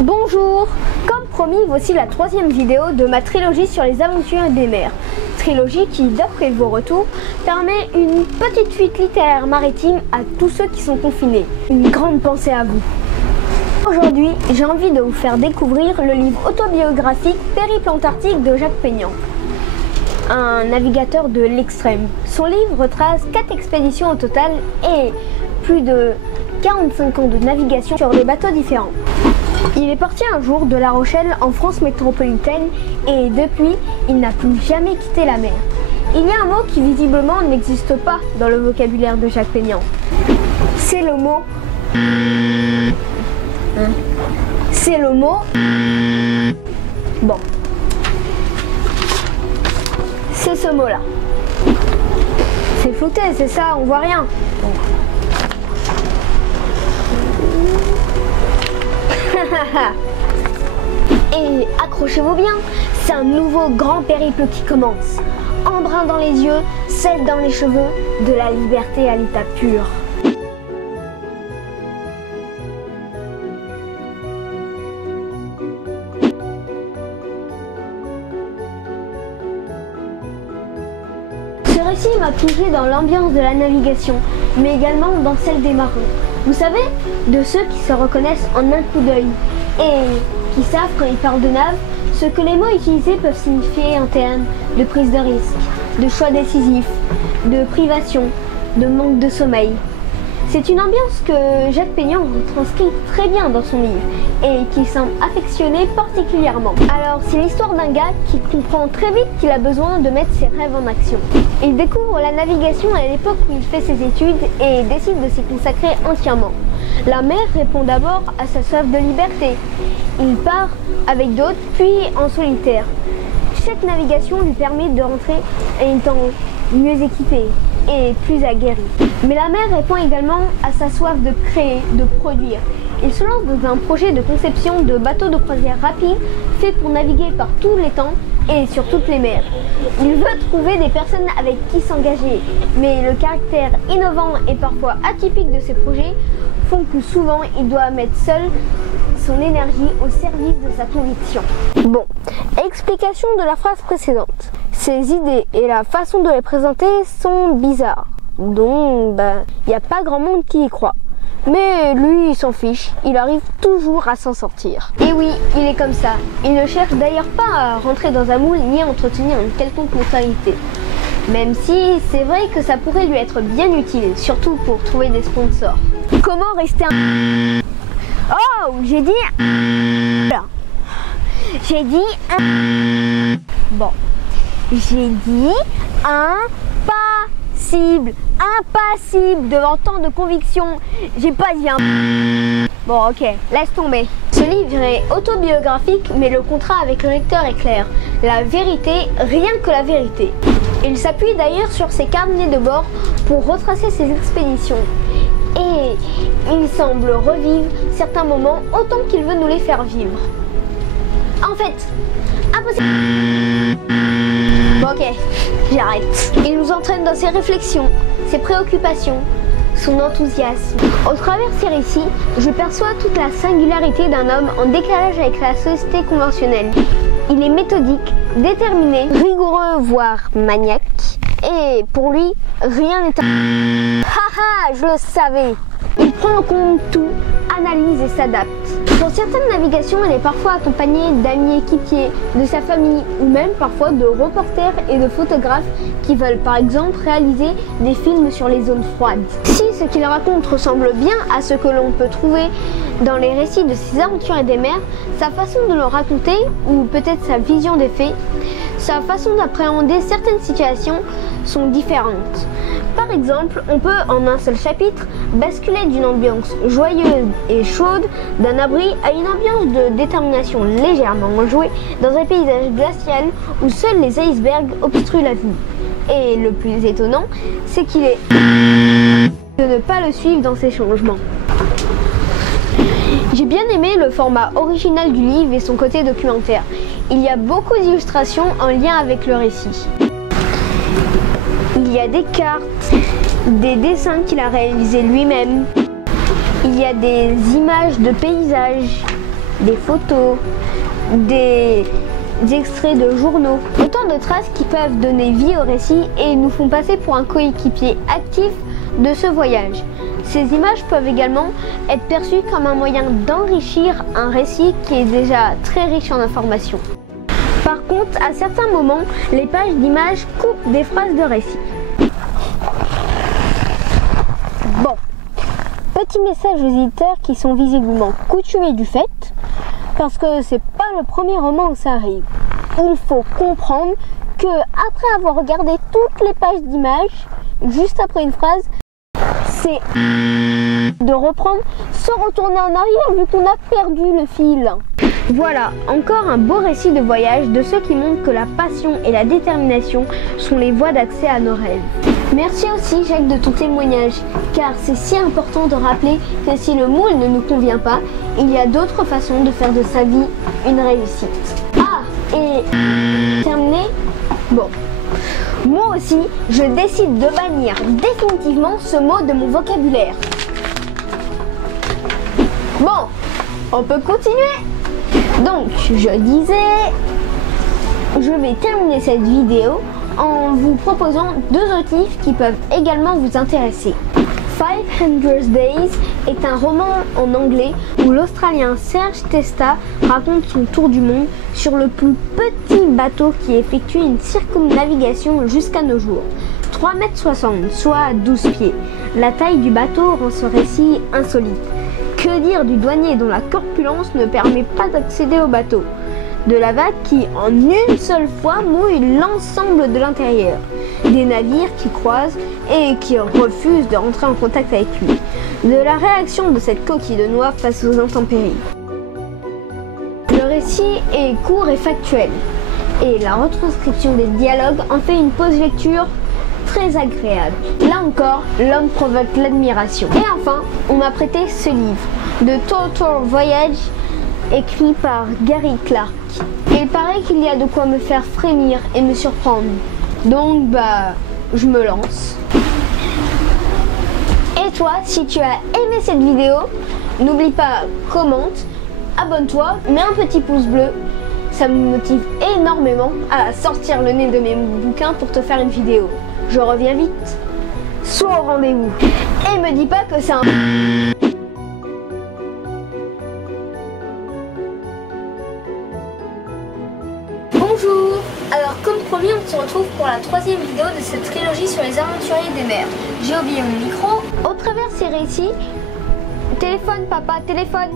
Bonjour, comme promis, voici la 3e vidéo de ma trilogie sur les aventures des mers. Trilogie qui, d'après vos retours, permet une petite fuite littéraire maritime à tous ceux qui sont confinés. Une grande pensée à vous. Aujourd'hui, j'ai envie de vous faire découvrir le livre autobiographique Périple antarctique de Jacques Peignant, un navigateur de l'extrême. Son livre retrace 4 expéditions au total et plus de 45 ans de navigation sur des bateaux différents. Il est parti un jour de La Rochelle en France métropolitaine et depuis, il n'a plus jamais quitté la mer. Il y a un mot qui visiblement n'existe pas dans le vocabulaire de Jacques Peignant. C'est le mot... C'est le mot... Bon. C'est ce mot-là. C'est flouté, c'est ça, on voit rien. Et accrochez-vous bien, c'est un nouveau grand périple qui commence. Embrun dans les yeux, sel dans les cheveux, de la liberté à l'état pur. Ce récit m'a plongé dans l'ambiance de la navigation, mais également dans celle des marins. Vous savez, de ceux qui se reconnaissent en un coup d'œil et qui savent quand ils parlent de nave, ce que les mots utilisés peuvent signifier en termes de prise de risque, de choix décisif, de privation, de manque de sommeil. C'est une ambiance que Jacques Peignant retranscrit très bien dans son livre et qui semble affectionner particulièrement. Alors c'est l'histoire d'un gars qui comprend très vite qu'il a besoin de mettre ses rêves en action. Il découvre la navigation à l'époque où il fait ses études et décide de s'y consacrer entièrement. La mer répond d'abord à sa soif de liberté. Il part avec d'autres, puis en solitaire. Chaque navigation lui permet de rentrer étant mieux équipé et plus aguerri. Mais la mer répond également à sa soif de créer, de produire. Il se lance dans un projet de conception de bateaux de croisière rapides, fait pour naviguer par tous les temps et sur toutes les mers. Il veut trouver des personnes avec qui s'engager, mais le caractère innovant et parfois atypique de ses projets font que souvent il doit mettre seul son énergie au service de sa conviction. Bon, explication de la phrase précédente. Ses idées et la façon de les présenter sont bizarres, donc il n'y a pas grand monde qui y croit. Mais lui, il s'en fiche, il arrive toujours à s'en sortir. Et oui, il est comme ça. Il ne cherche d'ailleurs pas à rentrer dans un moule ni à entretenir une quelconque notoriété. Même si c'est vrai que ça pourrait lui être bien utile, surtout pour trouver des sponsors. Comment rester un... Oh, j'ai dit... J'ai dit... Bon. J'ai dit impassible devant tant de conviction. J'ai pas dit un... Bon, ok, laisse tomber. Ce livre est autobiographique, mais le contrat avec le lecteur est clair. La vérité, rien que la vérité. Il s'appuie d'ailleurs sur ses carnets de bord pour retracer ses expéditions. Et il semble revivre certains moments autant qu'il veut nous les faire vivre. En fait, impossible. Bon, ok, j'arrête. Il nous entraîne dans ses réflexions, ses préoccupations, son enthousiasme. Au travers de ces récits, je perçois toute la singularité d'un homme en décalage avec la société conventionnelle. Il est méthodique, déterminé, rigoureux, voire maniaque. Et pour lui, rien n'est un... Haha, je le savais. Il prend en compte tout, analyse et s'adapte. Pour certaines navigations, il est parfois accompagné d'amis équipiers, de sa famille ou même parfois de reporters et de photographes qui veulent par exemple réaliser des films sur les zones froides. Si ce qu'il raconte ressemble bien à ce que l'on peut trouver dans les récits de ses aventuriers des mers, sa façon de le raconter ou peut-être sa vision des faits, sa façon d'appréhender certaines situations sont différentes. Par exemple, on peut en un seul chapitre basculer d'une ambiance joyeuse et chaude d'un abri à une ambiance de détermination légèrement enjouée dans un paysage glacial où seuls les icebergs obstruent la vue. Et le plus étonnant, c'est qu'il est de ne pas le suivre dans ses changements. J'ai bien aimé le format original du livre et son côté documentaire. Il y a beaucoup d'illustrations en lien avec le récit. Il y a des cartes, des dessins qu'il a réalisés lui-même. Il y a des images de paysages, des photos, des extraits de journaux. Autant de traces qui peuvent donner vie au récit et nous font passer pour un coéquipier actif de ce voyage. Ces images peuvent également être perçues comme un moyen d'enrichir un récit qui est déjà très riche en informations. Par contre, à certains moments, les pages d'images coupent des phrases de récit. Bon, petit message aux éditeurs qui sont visiblement coutumés du fait, parce que c'est pas le premier roman où ça arrive. Il faut comprendre que après avoir regardé toutes les pages d'images, juste après une phrase, c'est de reprendre sans retourner en arrière vu qu'on a perdu le fil. Voilà, encore un beau récit de voyage de ceux qui montrent que la passion et la détermination sont les voies d'accès à nos rêves. Merci aussi Jacques de ton témoignage, car c'est si important de rappeler que si le moule ne nous convient pas, il y a d'autres façons de faire de sa vie une réussite. Ah, et terminé. Bon, moi aussi, je décide de bannir définitivement ce mot de mon vocabulaire. Bon, on peut continuer. Donc, je disais, je vais terminer cette vidéo en vous proposant deux autres livres qui peuvent également vous intéresser. 500 Days est un roman en anglais où l'Australien Serge Testa raconte son tour du monde sur le plus petit bateau qui effectue une circumnavigation jusqu'à nos jours. 3,60 m, soit 12 pieds. La taille du bateau rend ce récit insolite. Que dire du douanier dont la corpulence ne permet pas d'accéder au bateau? De la vague qui, en une seule fois, mouille l'ensemble de l'intérieur. Des navires qui croisent et qui refusent de rentrer en contact avec lui. De la réaction de cette coquille de noix face aux intempéries. Le récit est court et factuel. Et la retranscription des dialogues en fait une pause lecture très agréable. Là encore, l'homme provoque l'admiration. Et enfin, on m'a prêté ce livre, The Total Voyage, écrit par Gary Clark. Il paraît qu'il y a de quoi me faire frémir et me surprendre. Donc je me lance. Et toi, si tu as aimé cette vidéo, n'oublie pas, commente, abonne-toi, mets un petit pouce bleu. Ça me motive énormément à sortir le nez de mes bouquins pour te faire une vidéo. Je reviens vite. Sois au rendez-vous. Et me dis pas que c'est un... Bonjour. Alors comme promis, on se retrouve pour la troisième vidéo de cette trilogie sur les aventuriers des mers. J'ai oublié mon micro. Au travers de ces récits, téléphone papa, téléphone.